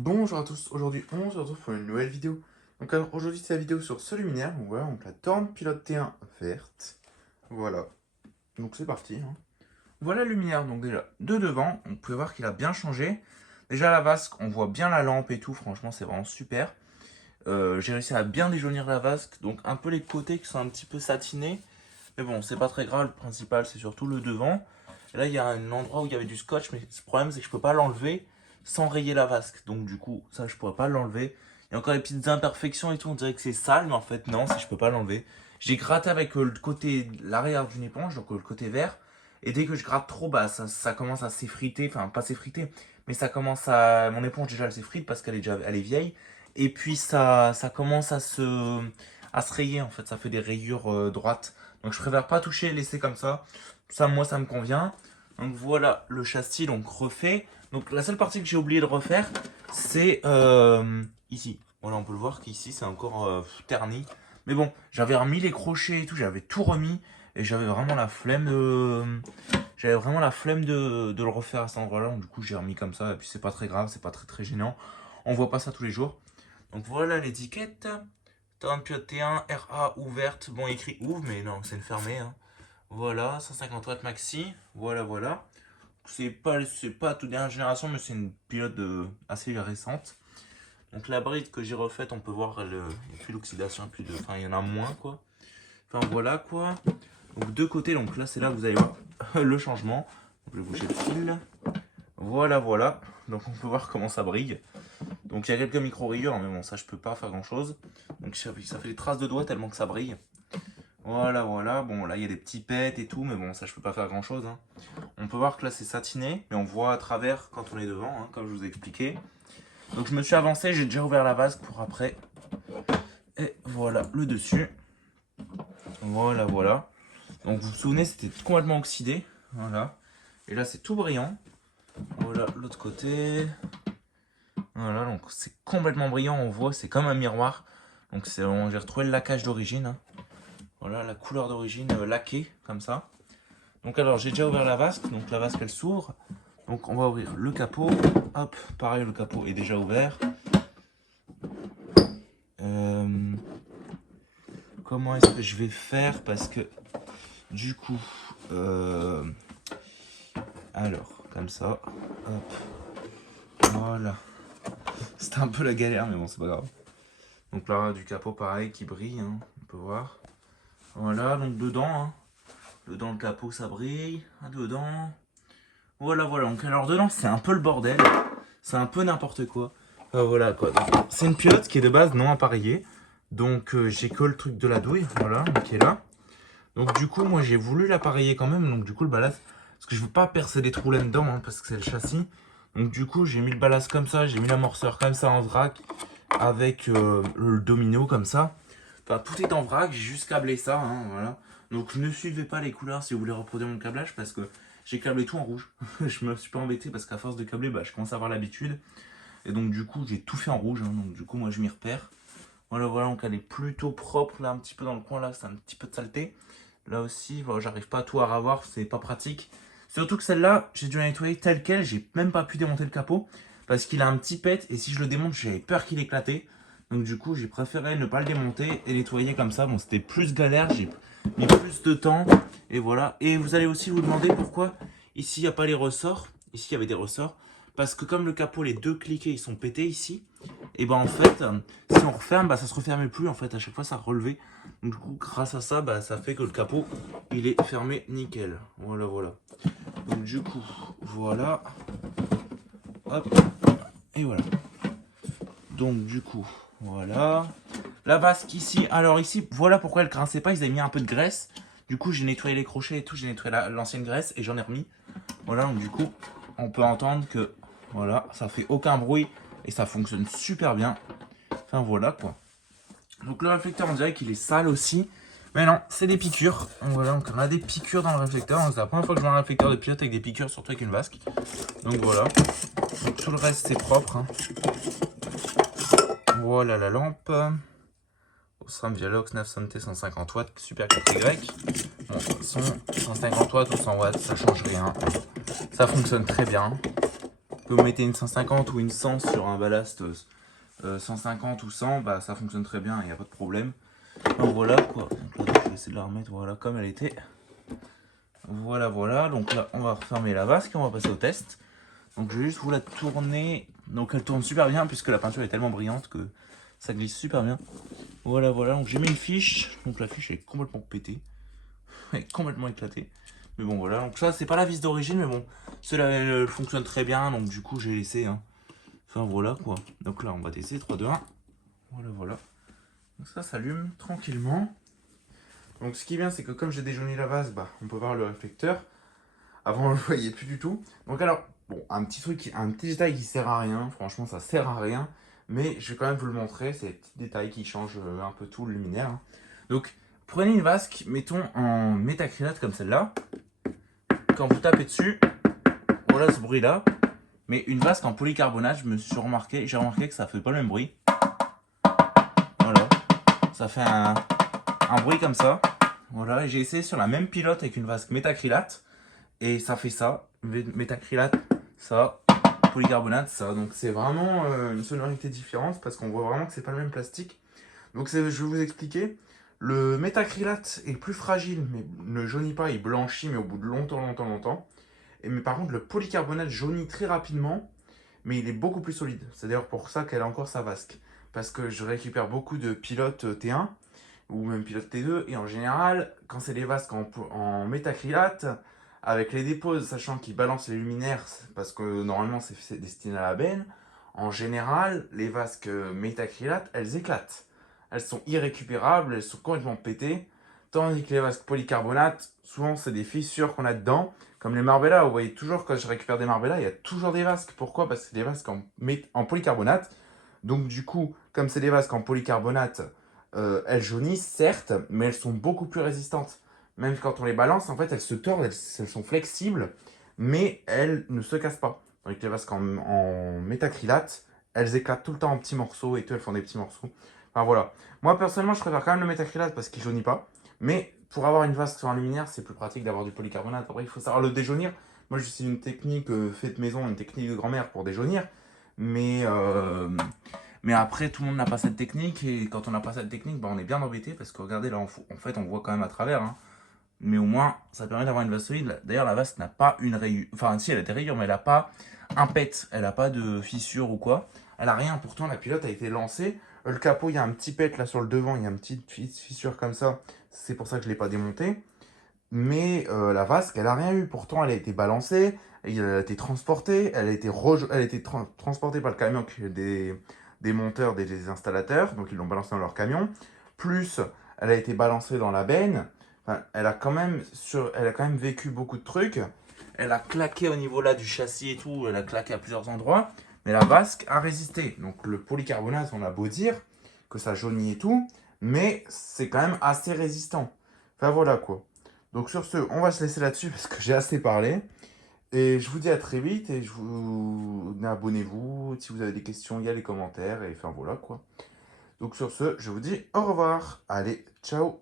Bonjour à tous, aujourd'hui on se retrouve pour une nouvelle vidéo. Donc alors aujourd'hui c'est la vidéo sur ce luminaire, donc voilà, donc la Torn Pilote T1 verte. Voilà, donc c'est parti. Voilà le luminaire, donc déjà de devant, on peut voir qu'il a bien changé. Déjà la vasque, on voit bien la lampe et tout, franchement c'est vraiment super. J'ai réussi à bien déjaunir la vasque, donc un peu les côtés qui sont un petit peu satinés. Mais bon, c'est pas très grave, le principal c'est surtout le devant. Et là il y a un endroit où il y avait du scotch, mais le problème c'est que je peux pas l'enlever sans rayer la vasque. Donc du coup, ça je pourrais pas l'enlever. Il y a encore des petites imperfections et tout, on dirait que c'est sale, mais en fait non, si je peux pas l'enlever. J'ai gratté avec le côté, l'arrière d'une éponge, donc le côté vert. Et dès que je gratte trop, bah ça commence à s'effriter, enfin pas s'effriter, mais ça commence à... Mon éponge déjà elle s'effrite parce qu'elle est déjà elle est vieille. Et puis ça commence à se rayer en fait, ça fait des rayures droites. Donc je préfère pas toucher, laisser comme ça. Ça, moi, ça me convient. Donc voilà le châssis donc refait. Donc la seule partie que j'ai oublié de refaire, c'est ici. Voilà, on peut le voir qu'ici c'est encore terni. Mais bon, j'avais remis les crochets et tout, j'avais tout remis. Et j'avais vraiment la flemme de le refaire à cet endroit-là. Donc du coup, j'ai remis comme ça. Et puis c'est pas très grave, c'est pas très gênant. On voit pas ça tous les jours. Donc voilà l'étiquette. Torn T1 RA ouverte. Bon, écrit ouvre, mais non, c'est une fermée. Hein. Voilà, 150 watts maxi. Voilà. C'est pas toute dernière génération, mais c'est une pilote assez récente. Donc la bride que j'ai refaite, on peut voir, il n'y a plus d'oxydation, enfin il y en a moins quoi. Enfin voilà quoi. Donc deux côtés, donc là c'est là que vous allez voir le changement. Donc, je vais bouger le fil. Voilà. Donc on peut voir comment ça brille. Donc il y a quelques micro-rayures, mais bon ça je peux pas faire grand chose. Donc ça fait des traces de doigts tellement que ça brille. Voilà. Bon, là, il y a des petits pets et tout, mais bon, ça, je peux pas faire grand-chose. Hein. On peut voir que là, c'est satiné, mais on voit à travers quand on est devant, hein, comme je vous ai expliqué. Donc, je me suis avancé, j'ai déjà ouvert la vasque pour après. Et voilà, le dessus. Voilà. Donc, vous vous souvenez, c'était complètement oxydé. Voilà. Et là, c'est tout brillant. Voilà, l'autre côté. Voilà, donc c'est complètement brillant, on voit, c'est comme un miroir. Donc, j'ai retrouvé le laquage d'origine. Hein. Voilà, la couleur d'origine laquée, comme ça. Donc alors j'ai déjà ouvert la vasque, donc la vasque elle s'ouvre. Donc on va ouvrir le capot. Hop, pareil le capot est déjà ouvert. Comment est-ce que je vais faire? Parce que du coup, alors comme ça, hop, voilà. C'était un peu la galère mais bon c'est pas grave. Donc là du capot pareil qui brille, hein, on peut voir. Voilà donc dedans, hein, dedans le capot ça brille, dedans. Voilà. Donc alors dedans c'est un peu le bordel, c'est un peu n'importe quoi. Voilà quoi. C'est une pilote qui est de base non appareillée. Donc j'ai que le truc de la douille, voilà, qui est là. Donc du coup moi j'ai voulu l'appareiller quand même. Donc du coup le ballast, parce que je veux pas percer des trous là-dedans, hein, parce que c'est le châssis. Donc du coup j'ai mis le ballast comme ça, j'ai mis l'amorceur comme ça en vrac, avec le domino comme ça. Enfin tout est en vrac, j'ai juste câblé ça, hein, voilà. Donc ne suivez pas les couleurs si vous voulez reproduire mon câblage, parce que j'ai câblé tout en rouge. Je me suis pas embêté parce qu'à force de câbler, bah, je commence à avoir l'habitude. Et donc du coup j'ai tout fait en rouge, hein, donc du coup moi je m'y repère. Voilà, donc elle est plutôt propre là, un petit peu dans le coin là, c'est un petit peu de saleté. Là aussi, voilà, j'arrive pas à tout à ravoir, c'est pas pratique. Surtout que celle-là, j'ai dû la nettoyer telle quelle, j'ai même pas pu démonter le capot. Parce qu'il a un petit pet, et si je le démonte, j'avais peur qu'il éclatait. Donc du coup, j'ai préféré ne pas le démonter et nettoyer comme ça. Bon, c'était plus galère, j'ai mis plus de temps. Et voilà. Et vous allez aussi vous demander pourquoi ici, il n'y a pas les ressorts. Ici, il y avait des ressorts. Parce que comme le capot, les deux cliquets, ils sont pétés ici. Et ben en fait, si on referme, bah, ça se refermait plus. En fait, à chaque fois, ça relevait. Donc du coup, grâce à ça, bah, ça fait que le capot, il est fermé nickel. Voilà. Donc du coup, voilà. Hop. Et voilà. Donc du coup, voilà. La vasque ici. Alors ici, voilà pourquoi elle grinçait pas. Ils avaient mis un peu de graisse. Du coup, j'ai nettoyé les crochets et tout. J'ai nettoyé l'ancienne graisse et j'en ai remis. Voilà, donc du coup, on peut entendre que, voilà, ça fait aucun bruit et ça fonctionne super bien. Enfin voilà quoi. Donc le réflecteur, on dirait qu'il est sale aussi. Mais non, c'est des piqûres. Voilà, donc on a des piqûres dans le réflecteur. C'est la première fois que je vois un réflecteur de pilote avec des piqûres, surtout avec une vasque. Donc voilà. Donc tout le reste, c'est propre. Hein. Voilà la lampe. Osram Vialox 900T 150 watts, Super 4Y. Bon, de toute façon, 150 watts ou 100 watts, ça change rien. Ça fonctionne très bien. que vous mettez une 150 ou une 100 sur un ballast 150 ou 100, bah ça fonctionne très bien, il n'y a pas de problème. Donc voilà quoi, donc là je vais essayer de la remettre voilà, comme elle était. Voilà, voilà, donc là on va refermer la vasque et on va passer au test. Donc je vais juste vous la tourner, donc elle tourne super bien puisque la peinture est tellement brillante que ça glisse super bien. Voilà, voilà, donc j'ai mis une fiche, donc la fiche est complètement pétée, elle est complètement éclatée. Mais bon voilà, donc ça c'est pas la vis d'origine, mais bon, cela elle fonctionne très bien, donc du coup j'ai laissé. Hein. Enfin voilà quoi, donc là on va tester 3, 2, 1. Voilà, voilà. Donc ça s'allume tranquillement. Donc ce qui est bien, c'est que comme j'ai déjauni la vase, bah, on peut voir le réflecteur. Avant, on le voyait plus du tout. Donc alors, bon, un petit truc, un petit détail qui sert à rien. Franchement, ça sert à rien. Mais je vais quand même vous le montrer. C'est des petits détails qui changent un peu tout le luminaire. Hein. Donc, prenez une vasque, mettons en métacrylate comme celle-là. Quand vous tapez dessus, voilà ce bruit-là. Mais une vasque en polycarbonate, j'ai remarqué que ça fait pas le même bruit. Voilà, ça fait un bruit comme ça. Voilà, et j'ai essayé sur la même pilote avec une vasque métacrylate. Et ça fait ça, métacrylate, ça, polycarbonate, ça. Donc c'est vraiment une sonorité différente parce qu'on voit vraiment que c'est pas le même plastique. Donc je vais vous expliquer. Le métacrylate est plus fragile, mais ne jaunit pas, il blanchit, mais au bout de longtemps, longtemps, longtemps. Mais par contre, le polycarbonate jaunit très rapidement, mais il est beaucoup plus solide. C'est d'ailleurs pour ça qu'elle a encore sa vasque. Parce que je récupère beaucoup de pilotes T1 ou même pilote T2. Et en général, quand c'est des vasques en métacrylate, avec les dépôts, sachant qu'ils balancent les luminaires, parce que normalement c'est destiné à la benne, en général, les vasques métacrylate, elles éclatent. Elles sont irrécupérables, elles sont complètement pétées. Tandis que les vasques polycarbonate, souvent c'est des fissures qu'on a dedans. Comme les Marbella, vous voyez toujours quand je récupère des Marbella, il y a toujours des vasques. Pourquoi? Parce que c'est des vasques en polycarbonate. Donc du coup, comme c'est des vasques en polycarbonate, elles jaunissent certes, mais elles sont beaucoup plus résistantes. Même quand on les balance, en fait, elles se tordent, elles sont flexibles, mais elles ne se cassent pas. Tandis que les vasques en métacrylate, elles éclatent tout le temps en petits morceaux et tout, elles font des petits morceaux. Enfin voilà. Moi personnellement, je préfère quand même le métacrylate parce qu'il jaunit pas. Mais pour avoir une vasque sur un luminaire, c'est plus pratique d'avoir du polycarbonate. Après, il faut savoir le déjaunir. Moi, c'est une technique faite maison, une technique de grand-mère pour déjaunir. Mais, mais après, tout le monde n'a pas cette technique. Et quand on n'a pas cette technique, bah, on est bien embêté. Parce que regardez, là, en fait, on voit quand même à travers. Hein. Mais au moins, ça permet d'avoir une vasque solide. D'ailleurs, la vasque n'a pas une rayure. Enfin, si, elle a des rayures, mais elle n'a pas un pet. Elle n'a pas de fissure ou quoi. Elle a rien. Pourtant, la pilote a été lancée. Le capot, il y a un petit pet là sur le devant. Il y a une petite fissure comme ça. C'est pour ça que je ne l'ai pas démonté. Mais la vasque, elle a rien eu. Pourtant, elle a été balancée, elle a été transportée, elle a été, transportée par le camion des monteurs, des installateurs. Donc, ils l'ont balancée dans leur camion. Plus, elle a été balancée dans la benne. Enfin, elle a quand même vécu beaucoup de trucs. Elle a claqué au niveau là du châssis et tout. Elle a claqué à plusieurs endroits. Mais la vasque a résisté. Donc, le polycarbonate, on a beau dire que ça jaunit et tout. Mais c'est quand même assez résistant. Enfin, voilà quoi. Donc sur ce, on va se laisser là-dessus parce que j'ai assez parlé. Et je vous dis à très vite et abonnez-vous. Si vous avez des questions, il y a les commentaires. Et enfin voilà quoi. Donc sur ce, je vous dis au revoir. Allez, ciao.